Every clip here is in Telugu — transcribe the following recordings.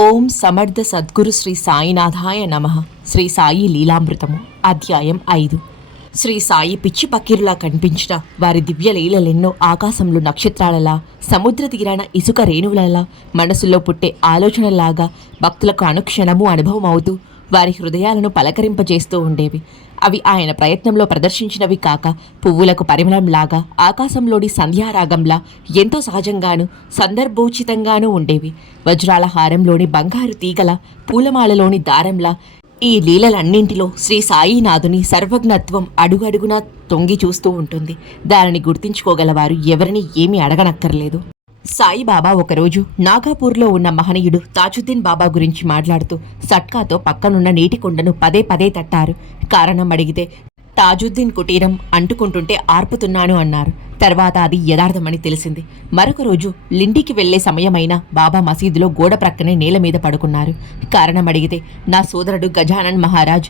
ఓం సమర్థ సద్గురు శ్రీ సాయినాథాయ నమ. శ్రీ సాయి లీలామృతము అధ్యాయం ఐదు. శ్రీ సాయి పిచ్చి పక్కిరులా కనిపించిన వారి దివ్య లీలలెన్నో ఆకాశంలో నక్షత్రాలలా సముద్ర తీరాన ఇసుక రేణువులలా మనసులో పుట్టే ఆలోచనలాగా భక్తులకు అనుక్షణము అనుభవం అవుతూ వారి హృదయాలను పలకరింపజేస్తూ ఉండేవి. అవి ఆయన ప్రయత్నంలో ప్రదర్శించినవి కాక పువ్వులకు పరిమళంలాగా ఆకాశంలోని సంధ్యారాగంలా ఎంతో సహజంగాను సందర్భోచితంగానూ ఉండేవి. వజ్రాల హారంలోని బంగారు తీగల పూలమాలలోని దారంలా ఈ లీలలన్నింటిలో శ్రీ సాయినాథుని సర్వజ్ఞత్వం అడుగడుగునా తొంగి చూస్తూ ఉంటుంది. దానిని గుర్తించుకోగలవారు ఎవరిని ఏమీ అడగనక్కర్లేదు. సాయిబాబా ఒకరోజు నాగాపూర్లో ఉన్న మహనీయుడు తాజుద్దీన్ బాబా గురించి మాట్లాడుతూ సట్కాతో పక్కనున్న నీటి కుండను పదే పదే తట్టారు. కారణం అడిగితే తాజుద్దీన్ కుటీరం అంటుకుంటుంటే ఆర్పుతున్నాను అన్నారు. తర్వాత అది యథార్థమని తెలిసింది. మరొక రోజు లిండికి వెళ్ళే సమయమైన బాబా మసీదులో గోడ ప్రక్కనే నేల మీద పడుకున్నారు. కారణం అడిగితే నా సోదరుడు గజానన్ మహారాజ్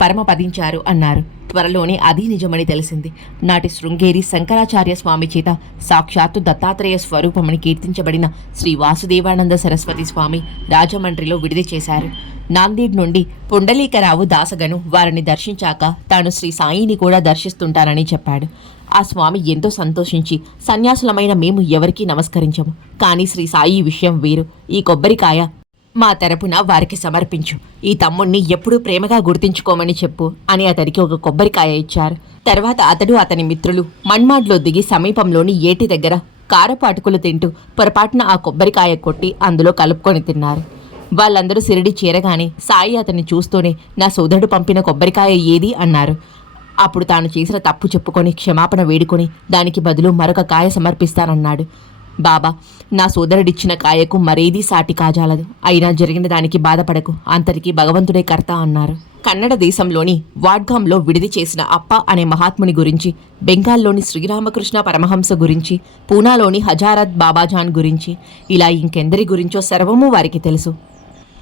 పరమపదించారు అన్నారు. త్వరలోనే అది నిజమని తెలిసింది. నాటి శృంగేరి శంకరాచార్య స్వామి చేత సాక్షాత్తు దత్తాత్రేయ స్వరూపమని కీర్తించబడిన శ్రీ వాసుదేవానంద సరస్వతి స్వామి రాజమండ్రిలో విడిది చేశారు. నాందేడ్ నుండి పుండలీకరావు దాసగను వారిని దర్శించాక తాను శ్రీ సాయిని కూడా దర్శిస్తుంటానని చెప్పాడు. ఆ స్వామి ఎంతో సంతోషించి సన్యాసులమైన మేము ఎవరికీ నమస్కరించము. కానీ శ్రీ సాయి విషయం వేరు. ఈ కొబ్బరికాయ మా తరపున వారికి సమర్పించు. ఈ తమ్ముణ్ణి ఎప్పుడూ ప్రేమగా గుర్తించుకోమని చెప్పు అని అతడికి ఒక కొబ్బరికాయ ఇచ్చారు. తర్వాత అతడు అతని మిత్రులు మన్మాడ్లో దిగి సమీపంలోని ఏటి దగ్గర కారపు అటుకులు తింటూ పొరపాటున ఆ కొబ్బరికాయ కొట్టి అందులో కలుపుకొని తిన్నారు. వాళ్ళందరూ సిరిడి చేరగానే సాయి అతన్ని చూస్తూనే నా సోదరుడు పంపిన కొబ్బరికాయ ఏది? అన్నారు. అప్పుడు తాను చేసిన తప్పు చెప్పుకొని క్షమాపణ వేడుకొని దానికి బదులు మరొక కాయ సమర్పిస్తానన్నాడు. బాబా నా సోదరుడిచ్చిన కాయకు మరేదీ సాటి కాజాలదు. అయినా జరిగిన దానికి బాధపడకు. అంతటికీ భగవంతుడే కర్త అన్నారు. కన్నడ దేశంలోని వాడ్గాంలో విడిది చేసిన అప్ప అనే మహాత్ముని గురించి బెంగాల్లోని శ్రీరామకృష్ణ పరమహంస గురించి పూనాలోని హజారత్ బాబాజాన్ గురించి ఇలా ఇంకెందరి గురించో సర్వము వారికి తెలుసు.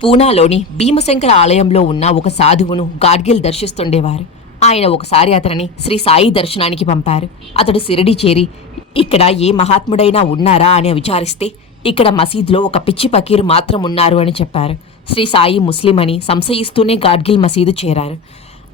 పూనాలోని భీమశంకర ఆలయంలో ఉన్న ఒక సాధువును గాడ్గిల్ దర్శిస్తుండేవారు. ఆయన ఒకసారి అతనిని శ్రీ సాయి దర్శనానికి పంపారు. అతడు సిరిడి చేరి ఇక్కడ ఏ మహాత్ముడైనా ఉన్నారా అని విచారిస్తే ఇక్కడ మసీదులో ఒక పిచ్చి పకీరు మాత్రం ఉన్నారు అని చెప్పారు. శ్రీ సాయి ముస్లిం అని సంశయిస్తూనే గాడ్గిల్ మసీదు చేరారు.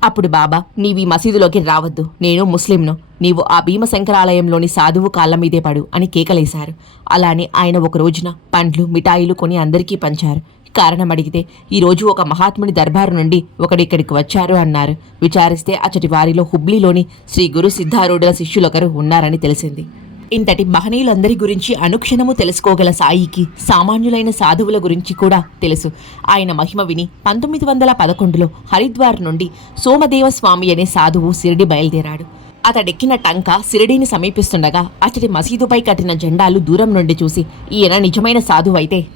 అప్పుడు బాబా నీవు ఈ మసీదులోకి రావద్దు. నేను ముస్లింను. నీవు ఆ భీమశంకరాలయంలోని సాధువు కాళ్ళ మీదే పడు అని కేకలేశారు. అలానే ఆయన ఒక రోజున పండ్లు మిఠాయిలు కొని అందరికీ పంచారు. కారణం అడిగితే ఈరోజు ఒక మహాత్ముని దర్బారు నుండి ఒకడిక్కడికి వచ్చారు అన్నారు. విచారిస్తే అచ్చటి వారిలో హుబ్లీలోని శ్రీ గురు సిద్ధారూఢుల శిష్యులొకరు ఉన్నారని తెలిసింది. ఇంతటి మహనీయులందరి గురించి అనుక్షణము తెలుసుకోగల సాయికి సామాన్యులైన సాధువుల గురించి కూడా తెలుసు. ఆయన మహిమ విని పంతొమ్మిది వందల పదకొండులో హరిద్వార్ నుండి సోమదేవ స్వామి అనే సాధువు సిరిడి బయలుదేరాడు. అతడెక్కిన టంక సిరిడిని సమీపిస్తుండగా అతడి మసీదుపై కట్టిన జెండాలు దూరం నుండి చూసి ఈయన నిజమైన సాధువైతే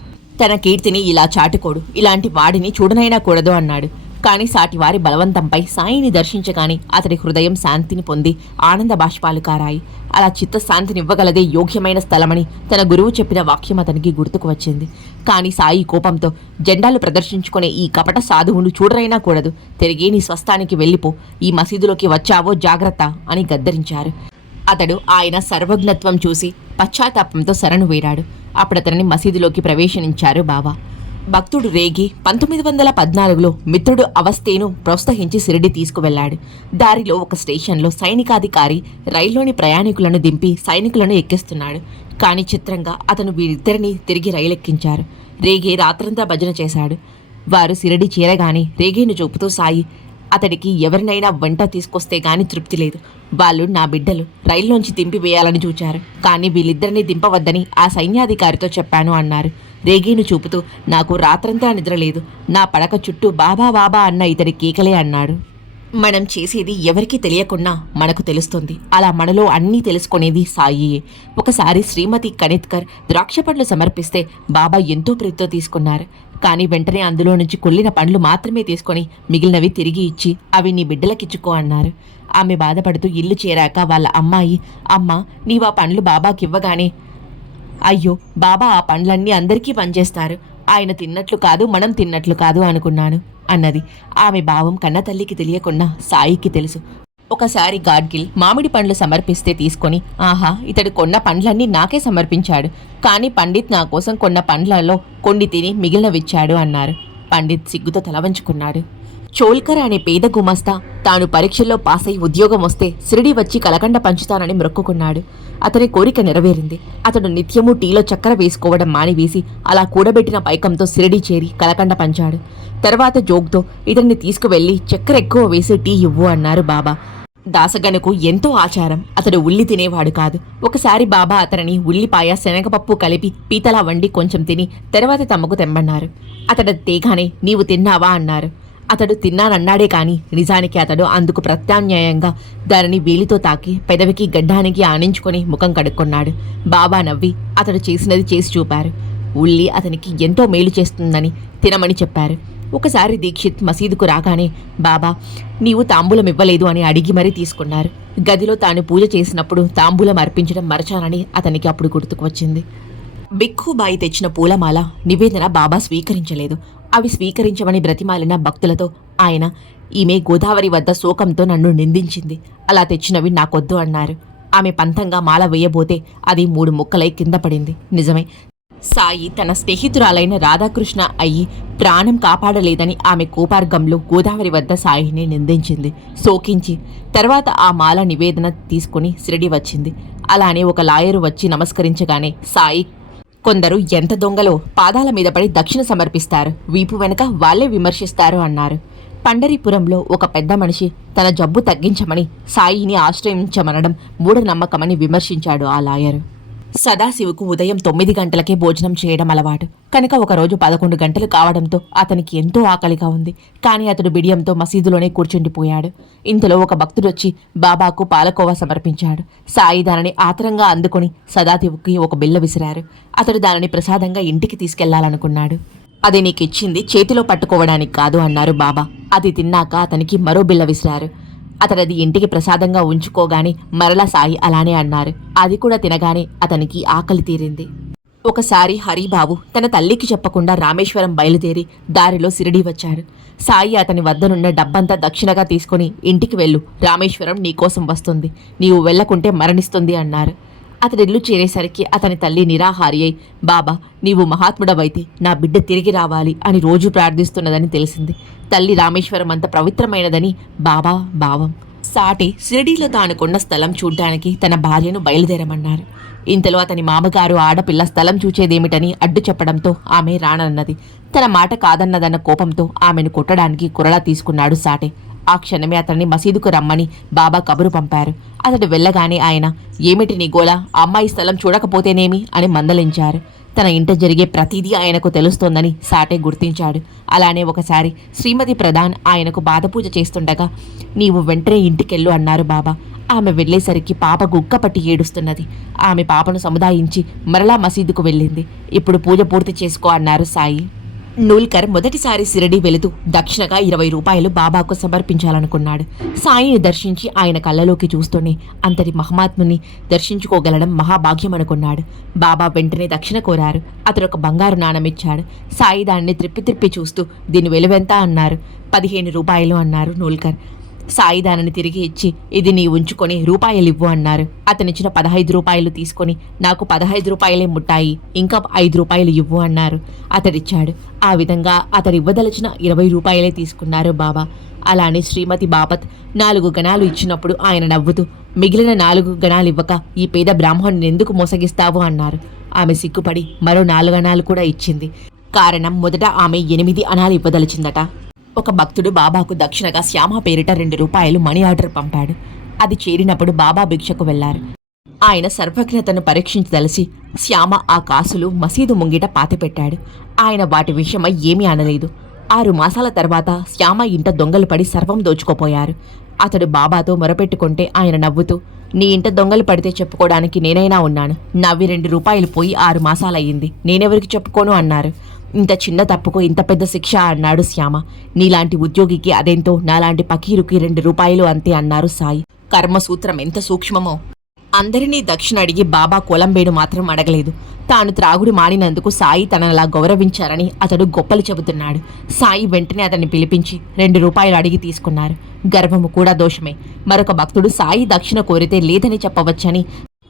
తన కీర్తిని ఇలా చాటుకోడు ఇలాంటి వాడిని చూడనైనా కూడదు అన్నాడు. కానీ సాటివారి బలవంతంపై సాయిని దర్శించగానే అతడి హృదయం శాంతిని పొంది ఆనంద బాష్పాలు కారాయి. అలా చిత్తశాంతినివ్వగలదే యోగ్యమైన స్థలమని తన గురువు చెప్పిన వాక్యం అతనికి గుర్తుకు వచ్చింది. కానీ సాయి కోపంతో జెండాలు ప్రదర్శించుకునే ఈ కపట సాధువును చూడరైనా కూడదు. తిరిగి నీ స్వస్థానికి వెళ్ళిపో. ఈ మసీదులోకి వచ్చావో జాగ్రత్త అని గద్దరించారు. అతడు ఆయన సర్వజ్ఞత్వం చూసి పశ్చాత్తాపంతో శరణు వేరాడు. అప్పుడతనిని మసీదులోకి ప్రవేశించారు బావా. భక్తుడు రేగి పంతొమ్మిది వందల పద్నాలుగులో మిత్రుడు అవస్థేను ప్రోత్సహించి సిరిడి తీసుకువెళ్ళాడు దారిలో ఒక స్టేషన్లో సైనికాధికారి రైల్లోని ప్రయాణికులను దింపి సైనికులను ఎక్కిస్తున్నాడు. కానీ చిత్రంగా అతను వీరిద్దరిని తిరిగి రైలెక్కించారు. రేగి రాత్రంతా భజన చేశాడు. వారు సిరడి చేరగానే రేగేను చూపుతూ సాయి అతడికి ఎవరినైనా వెంట తీసుకొస్తే గాని తృప్తి లేదు. వాళ్ళు నా బిడ్డలు. రైల్లోంచి దింపివేయాలని చూచారు. కానీ వీళ్ళిద్దరిని దింపవద్దని ఆ సైన్యాధికారితో చెప్పాను అన్నారు. రేగీను చూపుతూ నాకు రాత్రంతా నిద్రలేదు నా పడక చుట్టూ బాబా బాబా అన్న ఇతడి కేకలే అన్నాడు. మనం చేసేది ఎవరికీ తెలియకున్నా మనకు తెలుస్తుంది. అలా మనలో అన్నీ తెలుసుకునేది సాయియే ఒకసారి శ్రీమతి కనిత్కర్ ద్రాక్ష పండ్లు సమర్పిస్తే బాబా ఎంతో ప్రీతితో తీసుకున్నారు. కానీ వెంటనే అందులో నుంచి కొల్లిన పండ్లు మాత్రమే తీసుకొని మిగిలినవి తిరిగి ఇచ్చి అవి నీ బిడ్డలకిచ్చుకో అన్నారు. ఆమె బాధపడుతూ ఇల్లు చేరాక వాళ్ళ అమ్మాయి అమ్మ నీవా ఆ పండ్లు బాబాకివ్వగానే అయ్యో బాబా ఆ పండ్లన్నీ అందరికీ పనిచేస్తారు. ఆయన తిన్నట్లు కాదు మనం తిన్నట్లు కాదు అనుకున్నాను అన్నది. ఆమె భావం కన్న తల్లికి తెలియకుండా సాయికి తెలుసు. ఒకసారి గాడ్గిల్ మామిడి పండ్లు సమర్పిస్తే తీసుకొని ఆహా ఇతడు కొన్న పండ్లన్నీ నాకే సమర్పించాడు. కానీ పండిత్ నా కోసం కొన్న పండ్లలో కొన్ని తిని మిగిలినవిచ్చాడు అన్నారు. పండిత్ సిగ్గుతో తల వంచుకున్నాడు చోల్కర్ అనే పేద గుమస్తా. తాను పరీక్షల్లో పాస్ అయి ఉద్యోగం వస్తే సిరిడి వచ్చి కలకండ పంచుతానని మొక్కుకున్నాడు. అతని కోరిక నెరవేరింది. అతడు నిత్యము టీలో చక్కెర వేసుకోవడం మానివేసి అలా కూడబెట్టిన పైకంతో సిరిడి చేరి కలకండ పంచాడు. తర్వాత జోక్తో ఇతన్ని తీసుకువెళ్ళి చక్కెర ఎక్కువ వేసి టీ ఇవ్వు అన్నారు బాబా. దాసగనుకు ఎంతో ఆచారం. అతడు ఉల్లి తినేవాడు కాదు. ఒకసారి బాబా అతనిని ఉల్లిపాయ శనగపప్పు కలిపి పీతలా వండి కొంచెం తిని తర్వాత తమకు తెమ్మన్నారు. అతడు తేగానే నీవు తిన్నావా? అన్నారు. అతడు తిన్నానన్నాడే కాని నిజానికి అతడు అందుకు ప్రత్యామ్నాయంగా దానిని వేలితో తాకి పెదవికి గడ్డానికి ఆనించుకొని ముఖం కడుక్కున్నాడు. బాబా నవ్వి అతడు చేసినది చేసి చూపారు. ఉల్లి అతనికి ఎంతో మేలు చేస్తుందని తినమని చెప్పారు. ఒకసారి దీక్షిత్ మసీదుకు రాగానే బాబా నీవు తాంబూలం ఇవ్వలేదు అని అడిగి మరీ తీసుకున్నారు. గదిలో తాను పూజ చేసినప్పుడు తాంబూలం అర్పించడం మరచానని అతనికి అప్పుడు గుర్తుకు వచ్చింది. బిక్కుబాయి తెచ్చిన పూలమాల నివేదన బాబా స్వీకరించలేదు. అవి స్వీకరించమని బ్రతిమాలిన భక్తులతో ఆయన ఈమె గోదావరి వద్ద శోకంతో నన్ను నిందించింది. అలా తెచ్చినవి నాకొద్దు అన్నారు. ఆమె పంతంగా మాల వేయబోతే అది మూడు ముక్కలై కింద పడింది. నిజమే. సాయి తన స్నేహితురాలైన రాధాకృష్ణ అయ్యి ప్రాణం కాపాడలేదని ఆమె కోపార్గంలో గోదావరి వద్ద సాయిని నిందించింది. సోకించి తర్వాత ఆ మాల నివేదన తీసుకుని సిరిడి వచ్చింది. అలానే ఒక లాయరు వచ్చి నమస్కరించగానే సాయి కొందరు ఎంత దొంగలో పాదాల మీద పడి దక్షిణ సమర్పిస్తారు వీపు వెనక వాళ్ళే విమర్శిస్తారు అన్నారు. పండరీపురంలో ఒక పెద్ద మనిషి తన జబ్బు తగ్గించమని సాయిని ఆశ్రయించమనడం మూఢనమ్మకమని విమర్శించాడు ఆ లాయరు. సదాశివుకు ఉదయం తొమ్మిది గంటలకే భోజనం చేయడం అలవాటు. కనుక ఒకరోజు పదకొండు గంటలు కావడంతో అతనికి ఎంతో ఆకలిగా ఉంది. కానీ అతడు బిడియంతో మసీదులోనే కూర్చుండిపోయాడు. ఇంతలో ఒక భక్తుడొచ్చి బాబాకు పాలకోవా సమర్పించాడు. సాయి దానిని ఆతరంగా అందుకుని సదాశివుకి ఒక బిల్ల విసిరారు. అతడు దానిని ప్రసాదంగా ఇంటికి తీసుకెళ్ళాలనుకున్నాడు. అది నీకిచ్చింది చేతిలో పట్టుకోవడానికి కాదు అన్నారు బాబా. అది తిన్నాక అతనికి మరో బిల్ల విసిరారు. అతనది ఇంటికి ప్రసాదంగా ఉంచుకోగానే మరలా సాయి అలానే అన్నారు. అది కూడా తినగానే అతనికి ఆకలి తీరింది. ఒకసారి హరిబాబు తన తల్లికి చెప్పకుండా రామేశ్వరం బయలుదేరి దారిలో సిరిడి వచ్చారు. సాయి అతని వద్దనున్న డబ్బంతా దక్షిణగా తీసుకుని ఇంటికి వెళ్ళు. రామేశ్వరం నీకోసం వస్తుంది. నీవు వెళ్ళకుంటే మరణిస్తుంది అన్నారు. అతడి ఇల్లు చేరేసరికి అతని తల్లి నిరాహారి అయి బాబా నీవు మహాత్ముడవైతే నా బిడ్డ తిరిగి రావాలి అని రోజు ప్రార్థిస్తున్నదని తెలిసింది. తల్లి రామేశ్వరం అంత పవిత్రమైనదని బాబా భావం సాటి షిరిడీలో తానుకున్న స్థలం చూడ్డానికి తన భార్యను బయలుదేరమన్నారు. ఇంతలో అతని మామగారు ఆడపిల్ల స్థలం చూచేదేమిటని అడ్డు చెప్పడంతో ఆమె రానన్నది. తన మాట కాదన్నదన్న కోపంతో ఆమెను కొట్టడానికి కురళ తీసుకున్నాడు సాటే. ఆ క్షణమే అతన్ని మసీదుకు రమ్మని బాబా కబురు పంపారు. అతడు వెళ్ళగానే ఆయన ఏమిటి నీ గోల? అమ్మాయి స్థలం చూడకపోతేనేమి? అని మందలించారు. తన ఇంట జరిగే ప్రతిదీ ఆయనకు తెలుస్తోందని సాటే గుర్తించాడు. అలానే ఒకసారి శ్రీమతి ప్రధాన్ ఆయనకు బాధపూజ చేస్తుండగా నీవు వెంటనే ఇంటికెళ్ళు అన్నారు బాబా. ఆమె వెళ్ళేసరికి పాప గుక్క పట్టి ఏడుస్తున్నది. ఆమె పాపను సముదాయించి మరలా మసీదుకు వెళ్ళింది. ఇప్పుడు పూజ పూర్తి చేసుకో అన్నారు సాయి. నూల్కర్ మొదటిసారి సిరడి వెళుతూ దక్షిణగా ఇరవై రూపాయలు బాబాకు సమర్పించాలనుకున్నాడు. సాయిని దర్శించి ఆయన కళ్ళలోకి చూస్తూనే అంతటి మహమాత్ముని దర్శించుకోగలడం మహాభాగ్యం అనుకున్నాడు బాబా వెంటనే దక్షిణ కోరారు. అతడు ఒక బంగారు నాణమిచ్చాడు. సాయి దాన్ని త్రిప్పి త్రిప్పి చూస్తూ దీని వెలువెంత? అన్నారు. పదిహేను రూపాయలు అన్నారు నూల్కర్. సాయి దానిని తిరిగి ఇచ్చి ఇది నీ ఉంచుకొని రూపాయలు ఇవ్వు అన్నారు. అతనిచ్చిన పదహైదు రూపాయలు తీసుకొని నాకు పదహైదు రూపాయలే ముట్టాయి ఇంకా ఐదు రూపాయలు ఇవ్వు అన్నారు. అతడిచ్చాడు. ఆ విధంగా అతడి ఇవ్వదలచిన ఇరవై రూపాయలే తీసుకున్నారు బాబా. అలానే శ్రీమతి బాపత్ నాలుగు గణాలు ఇచ్చినప్పుడు ఆయన నవ్వుతూ మిగిలిన నాలుగు గణాలు ఇవ్వక ఈ పేద బ్రాహ్మణుని ఎందుకు మోసగిస్తావు అన్నారు. ఆమె సిగ్గుపడి మరో నాలుగు గణాలు కూడా ఇచ్చింది. కారణం మొదట ఆమె ఎనిమిది అణాలు ఇవ్వదలిచిందట. ఒక భక్తుడు బాబాకు దక్షిణగా శ్యామ పేరిట రెండు రూపాయలు మనీ ఆర్డర్ పంపాడు. అది చేరినప్పుడు బాబా భిక్షకు వెళ్ళారు. ఆయన సర్వజ్ఞతను పరీక్షించదలిసి శ్యామ ఆ కాసులు మసీదు ముంగిట పాతిపెట్టాడు. ఆయన వాటి విషయమై ఏమీ అనలేదు. ఆరు మాసాల తర్వాత శ్యామ ఇంట దొంగలు పడి సర్వం దోచుకోపోయారు. అతడు బాబాతో మొరపెట్టుకుంటే ఆయన నవ్వుతూ నీ ఇంట దొంగలు పడితే చెప్పుకోవడానికి నేనైనా ఉన్నాను. నవ్వి రెండు రూపాయలు పోయి ఆరు మాసాలయ్యింది. నేనెవరికి చెప్పుకోను? అన్నారు. ఇంత చిన్న తప్పుకు ఇంత పెద్ద శిక్ష అన్నాడు శ్యామ. నీలాంటి ఉద్యోగికి అదెంతో నాలాంటి పకీరుకి రెండు రూపాయలు అంతే అన్నారు సాయి. కర్మసూత్రం ఎంత సూక్ష్మమో. అందరినీ దక్షిణ అడిగి బాబా కొలంబేడు మాత్రం అడగలేదు. తాను త్రాగుడు మానినందుకు సాయి తనలా గౌరవించారని అతడు గొప్పలు చెబుతున్నాడు. సాయి వెంటనే అతన్ని పిలిపించి రెండు రూపాయలు అడిగి తీసుకున్నారు. గర్వము కూడా దోషమే. మరొక భక్తుడు సాయి దక్షిణ కోరితే లేదని చెప్పవచ్చని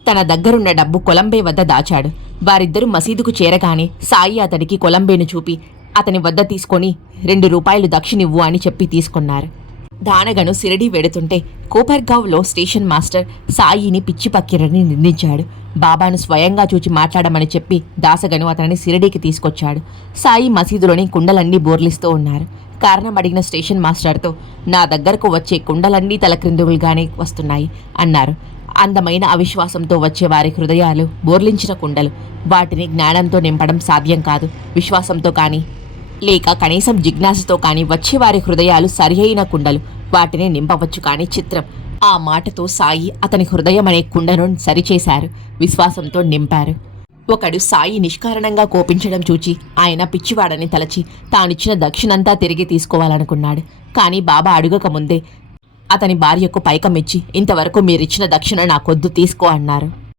తన దగ్గరున్న డబ్బు కొలంబే వద్ద దాచాడు. వారిద్దరూ మసీదుకు చేరగానే సాయి అతడికి కొలంబేను చూపి అతని వద్ద తీసుకొని రెండు రూపాయలు దక్షిణివ్వు అని చెప్పి తీసుకున్నారు. దానగను సిరడి వెడుతుంటే కోపర్గావ్లో స్టేషన్ మాస్టర్ సాయిని పిచ్చి పక్కిరని నిందించాడు. బాబాను స్వయంగా చూచి మాట్లాడమని చెప్పి దాసగను అతనిని సిరడీకి తీసుకొచ్చాడు. సాయి మసీదులోని కుండలన్నీ బోర్లిస్తూ ఉన్నారు. కారణం అడిగిన స్టేషన్ మాస్టర్తో నా దగ్గరకు వచ్చే కుండలన్నీ తలక్రిందువులుగానే వస్తున్నాయి అన్నారు. అందమైన అవిశ్వాసంతో వచ్చే వారి హృదయాలు బోర్లించిన కుండలు. వాటిని జ్ఞానంతో నింపడం సాధ్యం కాదు. విశ్వాసంతో కానీ లేక కనీసం జిజ్ఞాసతో కానీ వచ్చే వారి హృదయాలు సరియైన కుండలు. వాటిని నింపవచ్చు కానీ చిత్రం. ఆ మాటతో సాయి అతని హృదయం అనే కుండను సరిచేశారు. విశ్వాసంతో నింపారు. ఒకడు సాయి నిష్కారణంగా కోపించడం చూచి ఆయన పిచ్చివాడని తలచి తానిచ్చిన దక్షిణంతా తిరిగి తీసుకోవాలనుకున్నాడు. కానీ బాబా అడుగక ముందే అతని భార్యకు పైకమిచ్చి ఇంతవరకు మీరిచ్చిన దక్షిణ నాకొద్దు తీసుకో అన్నారు.